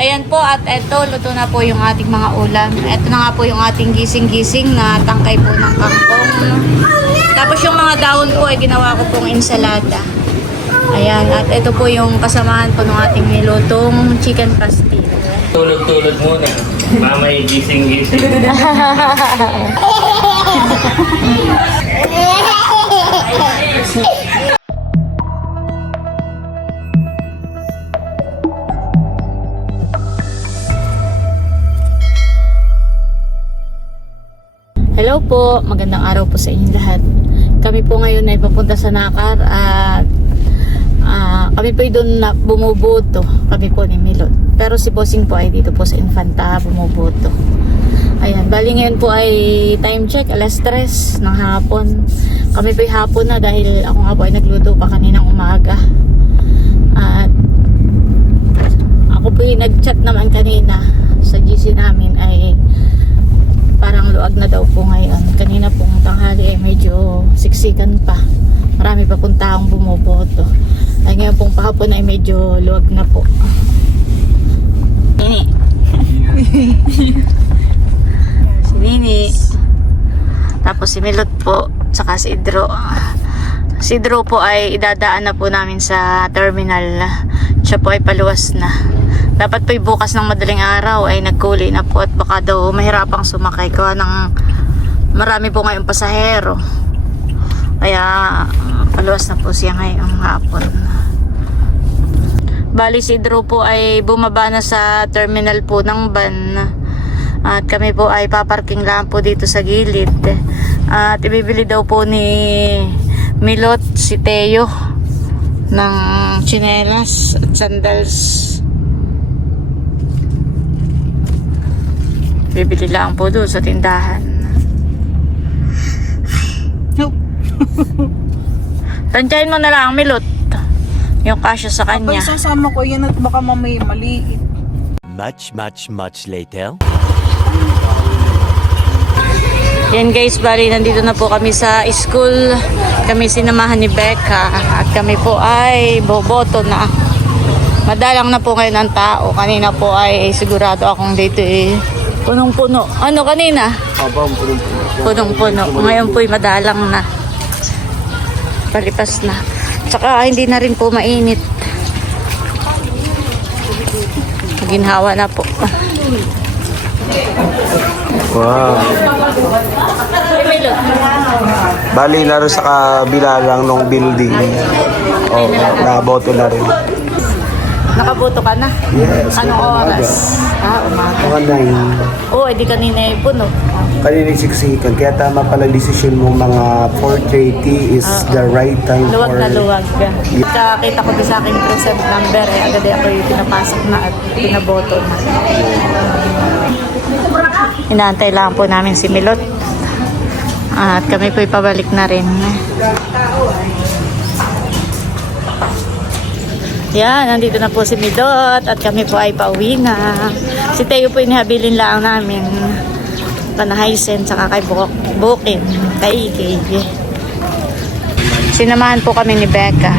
Ayan po at eto, luto na po yung ating mga ulam. Eto na nga po yung ating gising-gising na tangkay po ng kangkong. Tapos yung mga dahon po ay ginawa ko pong ensalada. Ayan, at ito po yung kasamahan po ng ating nilutong chicken pastil. Tulog-tulog muna. Mamay gising-gising. Hello po, magandang araw po sa inyong lahat. Kami po ngayon ay papunta sa Nakar at ah, kami po ay doon na bumuboto. Kami po ni Milot. Pero si Bossing po ay dito po sa Infanta bumuboto. Ayan, bali ngayon po ay time check, alas 3 ng hapon. Kami po ay hapon na dahil ako nga po ay nagluto pa kaninang umaga. At ako po ay nag-chat naman kanina sa GC namin ay parang luag na daw po ngayon. Kanina pong tanghali ay medyo siksikan pa. Marami pa pong taong bumoboto. Ay ngayon pong pahapon ay medyo luag na po. Nini. si Nini. Tapos si Milot po. Tsaka si Idro. Si Idro po ay idadaan na po namin sa terminal. Siya po ay paluwas na. Dapat po bukas ng madaling araw ay nagkuli na po at baka daw mahirapang sumakay ko ng marami po ngayong pasahero. Kaya paluwas na po siya ngayong hapon. Bali si Drew po ay bumaba na sa terminal po ng van. At kami po ay paparking lang po dito sa gilid. At ibibili daw po ni Milot si Teo ng chinelas at sandals. Bibili lang po doon sa tindahan. Tansyahin mo na lang, Milot. Yung kasya sa Kapag kanya. sasama ko yan at baka mamay maliit. Much, much, much later. Yan guys, bali nandito na po kami sa school. Kami sinamahan ni Becca at kami po ay boboto na. Madalang na po ngayon ang tao. Kanina po ay sigurado akong dito eh punong-puno. Ano kanina? Punong-puno. Ngayon po ay madalang na. Palipas na. Tsaka hindi na rin po mainit. Ginhawa na po. Wow. Bali, laro sa kabila lang nung building. Oh, naboto na rin. Nakaboto ka na? Yes, Anong umaga. oras? Ah, umaga. Mga nine. Oo, oh, edi kanina ay puno. Kanina siksikan. Kaya tama pala decision mo mga 4.30 is the right time Luwag for... na luwag. Kakita ko din sa aking present number eh. Agad ay ako yung pinapasok na at pinaboto na. Inaantay lang po namin si Milot. At kami po pabalik na rin. Yan, nandito na po si Milot at kami po ay pauwi na. Si Teo po inihabilin lang namin. Panahaysen, saka kay Buk Bukin, kay Igay. Sinamahan po kami ni Becca.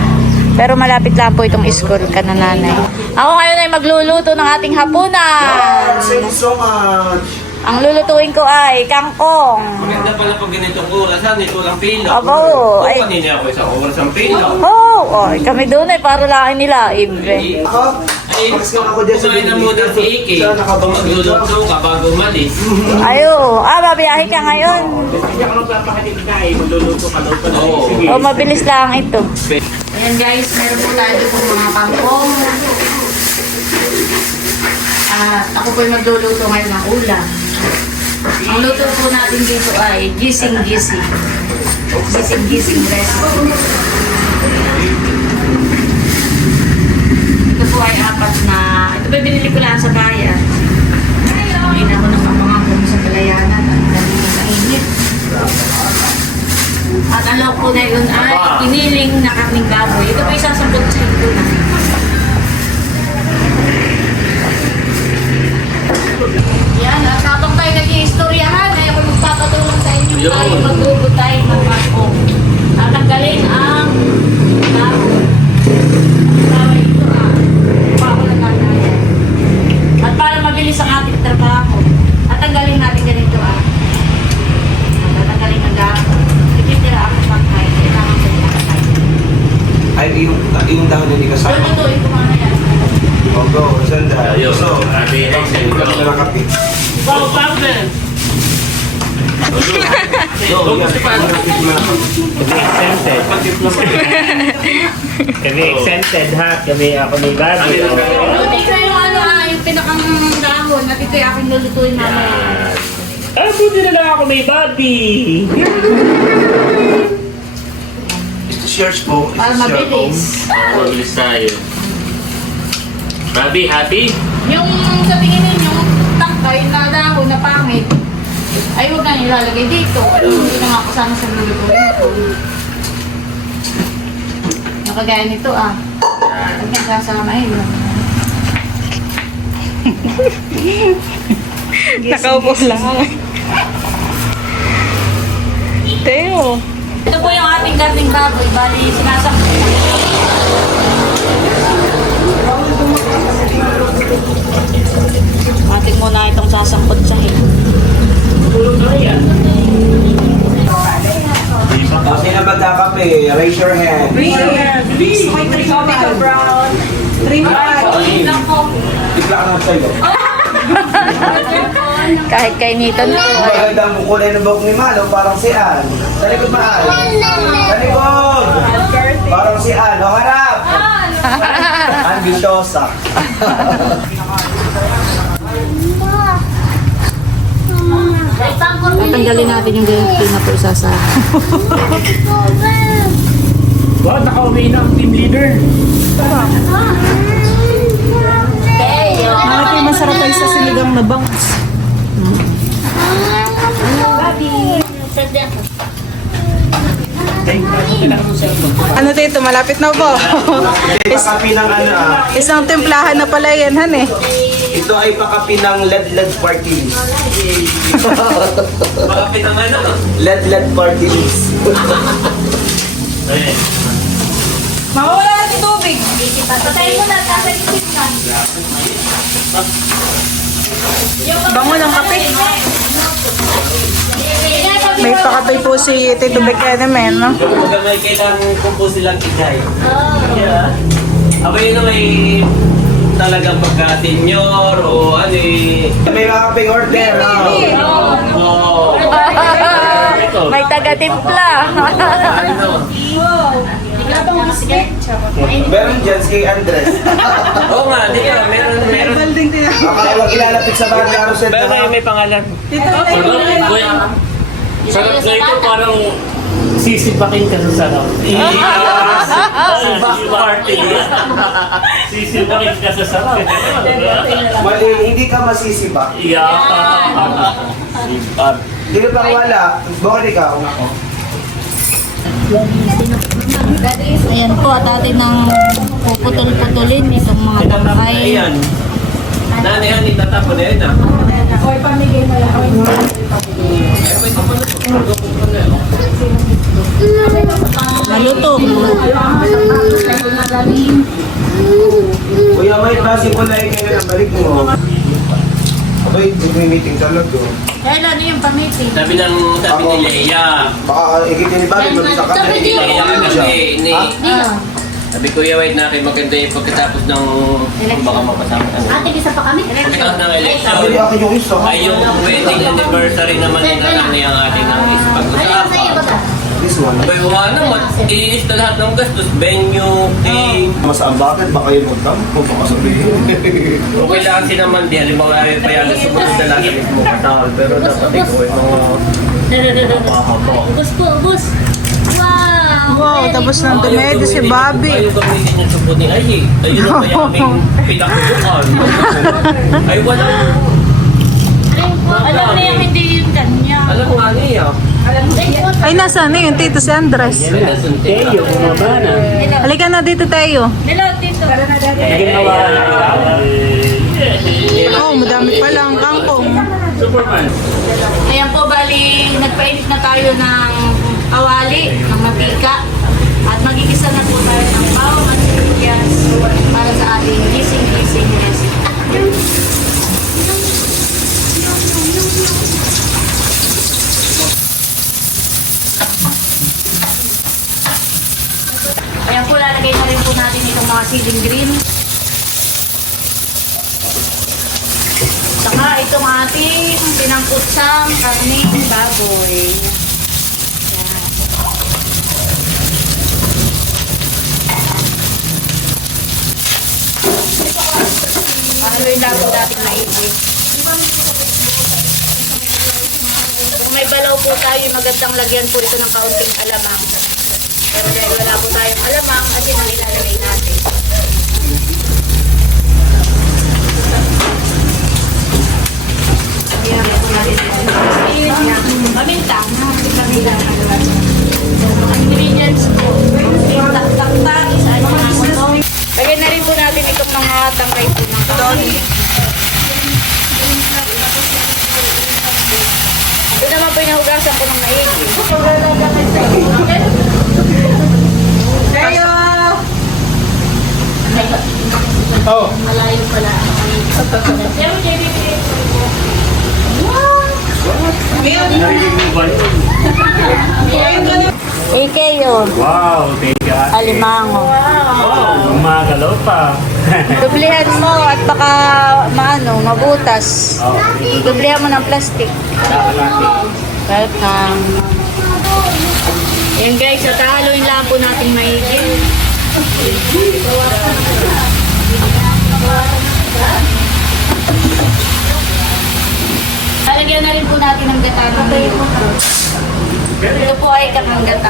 Pero malapit lang po itong school ka na nanay. Ako ngayon ay magluluto ng ating hapunan. Thank you so much! Ang lulutuin ko ay kangkong. Maganda pala pag ganitong oras. Ano ito lang pila? Abo, Oo, ay- kanina ako isang oras ang pila. Oh, oh kami doon ay para lang nila. Ibe. Ako? Ay, ako dyan sa kumain na muna Magluluto ka bago umalis. Ayo, ah, babiyahe ka ngayon. Oo. Oh, mabilis lang ito. Ayan guys, meron po tayo dito mga kangkong. At ako po yung magluluto ngayon ng ulam. Ang luto po natin dito ay gising-gising. Gising-gising recipe. Ito po ay apat na, ito yung binili ko lang sa bayan. Hindi na ako nakapangang kung sa palayanan. Ang dami na mainit. At ang loob po na yun ay kiniling na karning baboy. Ito po isasabot sa ito na. Yan, at habang tayo nag-iistoryahan, ay ako magpapatulong sa inyo tayo magbubutay ng bako. Tatanggalin ang baboy. Baboy ito ah. Bako na tatanggalin. Hindi kasama. Lulutuin ko mamaya. Oh, go. Sandra. Ayun. So, Happy go. ito na kape. Pablo! Go, yan. exempted. Kami exempted ha. Kami ako ni Bobby. Lulutuin ko yung ano ah, yung pinakang dahon. At ito yung aking lulutuin mamaya. Ah, buti na lang ako may Bobby. Shares po. Para share po. mabilis. Mabilis tayo. Bobby, happy? Yung sa tingin ninyo, tangkay na dahon na pangit, ay huwag na nilalagay dito. Hindi na nga kasama sa lulutuin ko. Nakagaya nito ah. Huwag na kasama yun. Nakaupo lang. Teo. Ito po yung ating garning baboy. Bali, sinasakot ko. Ating muna itong sasangkot sa hip. Sino magkakape? Raise your hand. Gusto ko yung three coffee ka brown. Three Ulit lang po. Bigla ka na sa'yo. Kahit kay Nito na. Ang magandang kulay ng buhok ni Malo, parang si Ann. Sa likod maal. Sa likod! Parang si Ann. O, harap! Ann Vildosa. Tanggalin natin yung ganyan na po isa sa... Wow, nakauwi na ang team leader. Ate, masarap tayo sa sinigang na bangs. Ano dito, malapit na po. Ay pakapi ng ano ah. Isang timplahan na pala yan, han eh. Ito ay pakapi ng LED-LED party list. Makapit ang ano. LED-LED party list. Mawawala na si tubig. Patayin mo na, kasagipin ka. Bango ng kape. May pakatay po si Tito Bekene, men, no? Kung may kailangan compose silang ikay. Yeah. Aba yun na may talagang pagka-senior o ano eh. May mga kaping order. ah. Oo. May taga-timpla. Ano? Meron dyan si Andres. Oo nga, di ka. Meron, meron. Baka wag ilalapit sa mga sa Pero may, may pangalan. Sarap na ito parang sisipakin ka sa sarap. Yes! Party. Sisipakin ka sa sarap. Mali, hindi ka masisipa. Yeah. Hindi pang wala. Bakit ikaw? Ayan po, at atin ng puputol-putulin itong mga tangkay. Ayan. Nani, yan, itatapon na yun ah. Maluto. Kuya, may na ikaw na balik mo. Abay, may meeting talaga. Kailan yung pamiting? Sabi ng, sabi ni Leia. Baka ikitin ni Bobby, mag sa Sabi kanya. niya. Leia kagabi ni, Ha? sabi Kuya White na kayo maganda yung pagkatapos ng baka mapasama. Ano? Ate, isa pa kami. Pagkatapos ng election. Sabi niya akin yung isa. Ay yung wedding anniversary naman nila lang niyang atin ang is one. Abay, wala naman. Ililista lahat ng gastos. Venue, cake. Mas ang bakit baka yung magtampo, baka sabihin. Kung kailangan sinaman, di halimbawa ay payagan sa buong na lang mismo kasal. Pero dapat ikaw ay mga mahaba. Ubus po, ubus. Wow! Wow, tapos ng dumedi si Bobby. Ayaw gamitin yung subo ni Ay. Ayun ang kaya aming pinakulukan. Ay, walang... Alam na yung hindi yung kanya. Alam ko nga niya. Ay, nasa na yung Tito si Andres? Teo, bumaba na. Halika na dito, dito. Ginawa na Oh, madami pa lang kangkong. Superman. Ayan po, bali, nagpainit na tayo ng awali, ng matika. At magigisa na po tayo ng bawang at sibuyas para sa ating gising-gising recipe. Ayan po, lalagay na rin po natin itong mga siling green. Saka itong ating pinangkutsang karning baboy. Yan. Haluin lang po natin maigi. Kung may balaw po tayo, magandang lagyan po ito ng kaunting alamang. Pero dahil wala po tayong alamang, atin ang ilalagay natin. Paminta. Paminta. Ingredients po. Tak, tak, tak. Saan yung mga ito? Lagyan na rin po natin itong mga tangkay po ng. Ito naman po yung nahugasan ko ng maigi. Kayo! Oh. Malayo pala. Pero JB, Narinig mo ba yun? AKO. Wow, thank you. ate. Alimango. Wow, gumagalaw pa. Dublihan mo at baka maano, mabutas. oh, Dublihan mo ng plastic. Welcome. Yan guys, at haluin lang po natin maigi. Lalagyan na rin po natin ng gata ng Ito po ay kakang gata.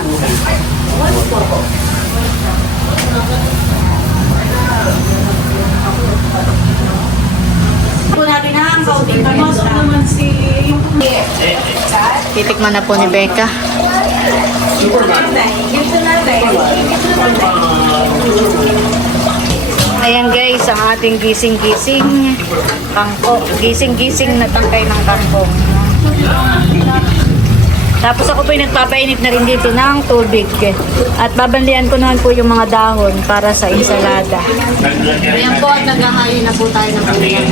po natin ang kaunting naman si... Titikman na po ni Becca. Ayan guys, ang ating gising-gising kangko. Gising-gising na tangkay ng kangkong. Tapos ako po nagpapainit na rin dito ng tubig. At babanlian ko naman po yung mga dahon para sa ensalada. Ayan po at naghahayin na po tayo ng ulam.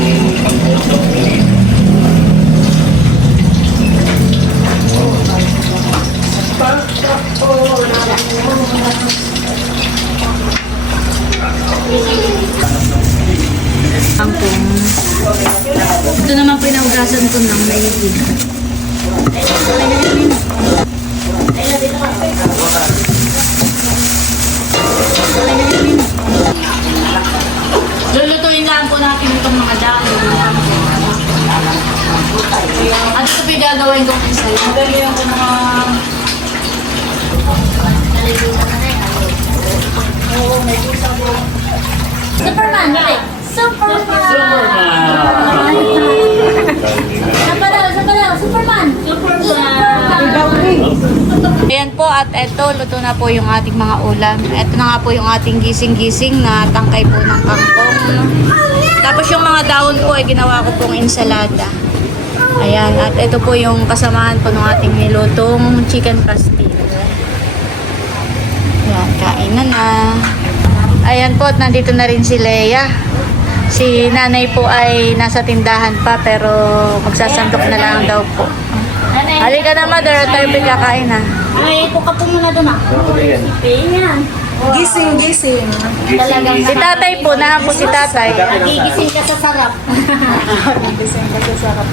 Kangkong. Ito naman pinahugasan ko ng maigi. Lulutuin lang po natin itong mga dahon. Ano ito po yung gagawin kong ensayo? Gagawin ko ng. Superman, right? Superman! Saan pa daw? Saan pa daw? Superman! Superman! Ayan po at eto, luto na po yung ating mga ulam. Eto na nga po yung ating gising-gising na tangkay po ng kangkong. Tapos yung mga dahon po ay ginawa ko pong ensalada. Ayan, at ito po yung kasamahan po ng ating nilutong chicken pastil. Ayan, kain na na. Ayan po, at nandito na rin si Leia. Si nanay po ay nasa tindahan pa pero magsasandok na lang daw po. Halika na mother, tayo pagkakain na. Ay, ito ka po muna doon ah. Ayan. Gising, gising. Talagang si tatay po, na po si tatay. Nagigising ka sa sarap. Nagigising ka sa sarap.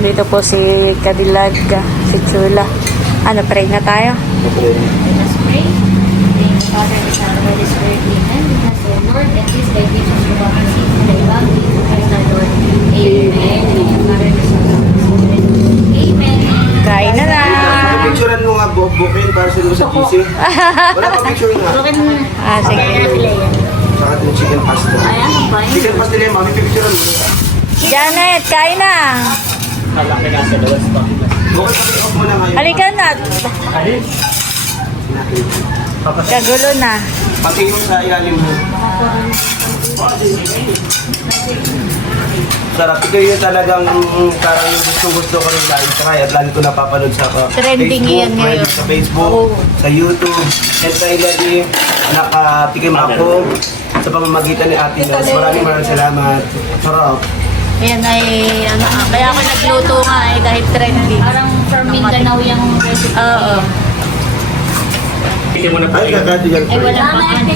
Dito po si Kadilag, si Chula. Ano, pray na tayo? Let us pray. The Father, the Son, the Holy Spirit. The Lord, and please thy visions for what we see today. Love you, Christ our Lord. Amen. In the the the. Amen. Kain na na. Picturean mo nga bu- booking para sa sa GC. Wala pa picture nga. Ah, sige. Saka itong chicken pasta. Chicken pasta lang, mami picturean mo. Janet, kain na. Malaki nasa lawas pa. Mo na. Halika na. Kagulo na. Pati yung sa ilalim mo. Sarap. Ito yung talagang parang yung gusto gusto ko rin lagi try at lagi ko napapanood sa uh, Trending Facebook, yan ngayon. sa Facebook, Oo. sa YouTube. And dahil lagi nakatikim ako sa pamamagitan ni Ate Nels. Maraming maraming salamat. Sarap. Ayan ay, ano ah, kaya ako nagluto nga eh, dahil trending. Parang for Mindanao yung recipe. Oo. Po. Ay, wala pa ano.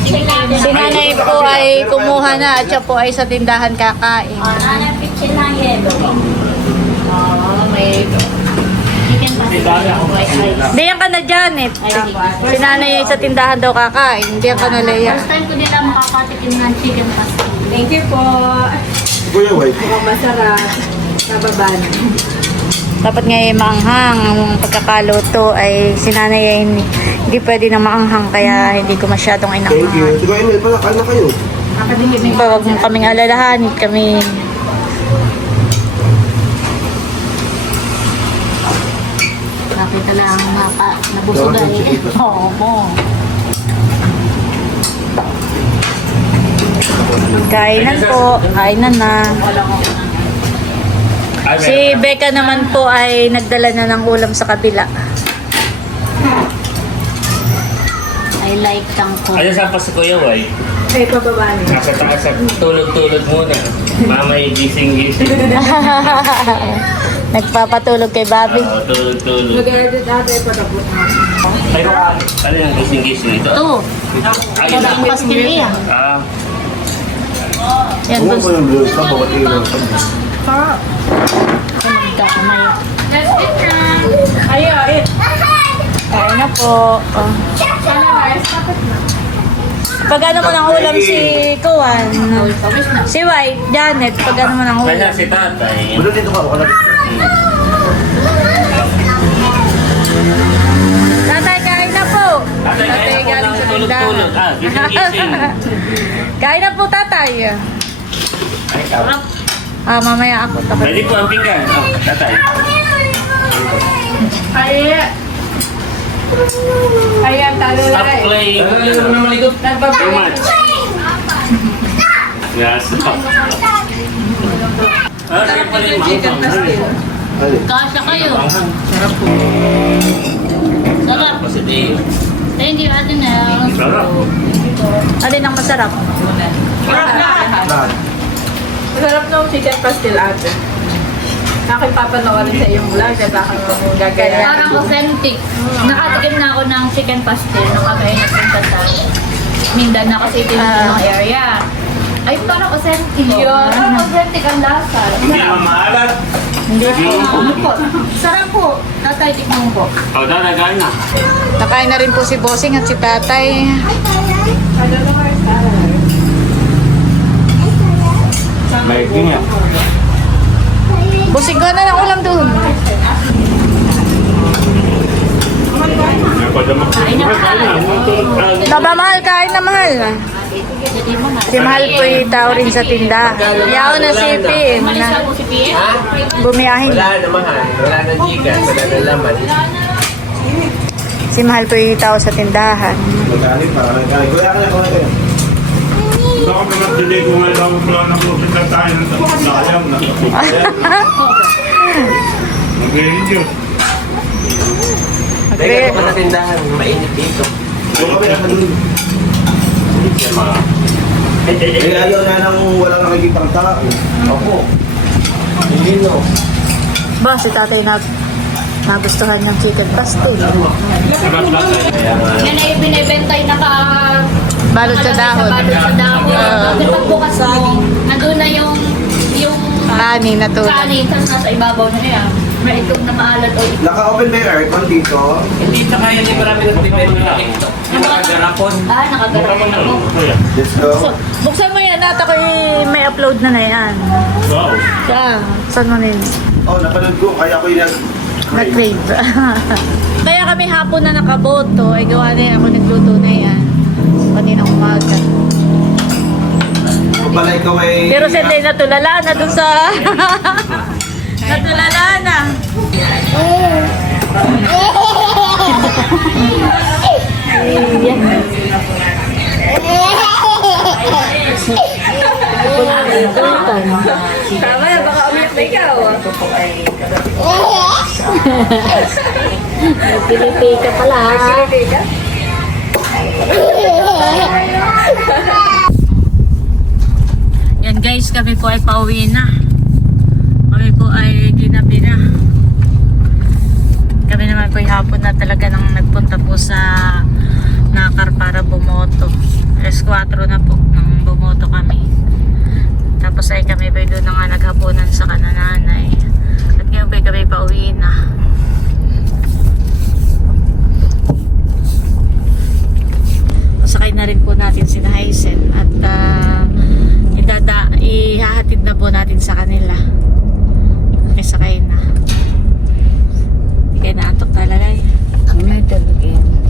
Si nanay po ay kumuha na at siya po ay sa tindahan kakain. Nanay, picture. Oo, may chicken rice. Diyan ka na Janet. Si nanay ay sa tindahan daw kakain. Diyan ka na Leia. First time ko nila makakatikim ng chicken pastel. Thank you po. Kuya White. Mukhang masarap. Kababan. Dapat nga ay maanghang. Ang pagkakaluto ay si nanay ay hindi, hindi pwede na maanghang kaya hindi ko masyadong Thank you. inanghang. Emil, pala, kain na kayo. Huwag mo kaming alalahanin kami. Nakita lang maka, nabusog Dapat yung ay. chicken Oo po. Kainan po. Kainan na. Ay, Si Becca naman po ay nagdala na ng ulam sa kabila. I like tangko. Ayun saan pa si Kuya Wai? Ay, pababa niyo. Nasa taas at tulog-tulog muna. Mamay gising-gising. Nagpapatulog kay Bobby. Oo, tulog-tulog. Mag-edit ate patapos na. Ay, ano yung gising-gising ito? Ito, Ay, wala ang pastil niya. Ah, Yan mo yung blue. Sa bawat ilaw. Magkakamay. Ay, ay. Kain na po. Oh. Pag ano mo ng ulam si Kuwan? Si White, Janet, pag ano mo ng kaya ulam? si tatay. Bulo dito ka. Wala dito. Tatay, kain na po. Tatay, kaya po galing ng sa tulog-tulog. tindahan. Ah, gising-gising. Kain na po, tatay. Ay, kapag. Ah, mamaya ako tapos. Pwede po ang pinggan. Oh, tatay. Ay. Ayan, talo Stop na eh. playing. Ano? Too much. Yes. Ah, sige pala yung Chicken pastel. Ay. Kasha kayo. Sarap po. Sarap. Positive. Thank you, Ate Nels. Sarap. Alin ang masarap? Lahat. Masarap ng chicken pastel ate. Aking papanoorin sa iyong vlog at aking gagaya. Parang authentic. Nakatikim na ako ng chicken pastel nung kami ay nagpunta sa Mindanao kasi ito yung Ah. mga area. Ay, parang authentic yun. Parang authentic ang lasa. Hindi naman maalat. Hindi po. Ano po? Sarap po. Tatay, tikman po. O, tatay, kain na. Nakain na rin po si Bossing at si Tatay. May niya. Bossing ko na ng ulam doon. Na ka. Baba, mahal, kain na mahal. Na. Si Mahal po yung tao rin sa tindahan. Yaw na si PM na na bumiyahin. Wala na mahal. Wala na gigas. Wala na laman. Si Mahal po yung tao sa tindahan. Magkanin, parang nagkanin. Kuya, ka na, kuya pinag-delay ko nga lang ang plano ko sa tayo ng sayang na Nag-enjoy. Teka, ito pa na tindahan. Mainit dito. Huwag kami nakadun. Eh, ayaw na nang wala nakikitang tao. Ako. Hindi no. Ba, si Tatay na nagustuhan ng chicken pastel. Yan ay binibenta yung naka... Balot sa dahon. Balot sa dahon. Ah. Kasi pagbukas mo, nandun na yung... yung Kanin na tulad. kanin, tapos nasa ibabaw na yan. May itong na maalat o Naka-open ba yung aircon dito? Hindi sa kaya hindi marami nagbibenta ng TikTok. Yung mga garapon. Ah, nakagarapon ako. Let's go. So, buksan mo yan. Nata ko may upload na na yan. Wow. Saan? Saan mo nin? Oh, napanood ko. Kaya ko yung. Na-crave. Kaya kami hapon na nakaboto. Ay gawa na yan. Ako nagluto na yan. Kaninang umaga. Kung pala ikaw ay... Pero si Tay natulala na dun sa... natulala na. Tama na, baka ikaw. Pilipay ka pala. Pilipay ka? Yan guys, kami po ay pauwi na. Kami po ay ginabi na. Kami naman po ay hapon na talaga nang nagpunta po sa nakar para bumoto. Alas 4 na po nang bumoto kami. Tapos ay kami ba doon na nga naghapunan sa kanananay. At ngayon ba kami pa uwi na. Sakay na rin po natin si Heisen at uh, idada, ihahatid na po natin sa kanila. Okay, sakay na. Hindi na antok talaga eh. Ang natulog yan.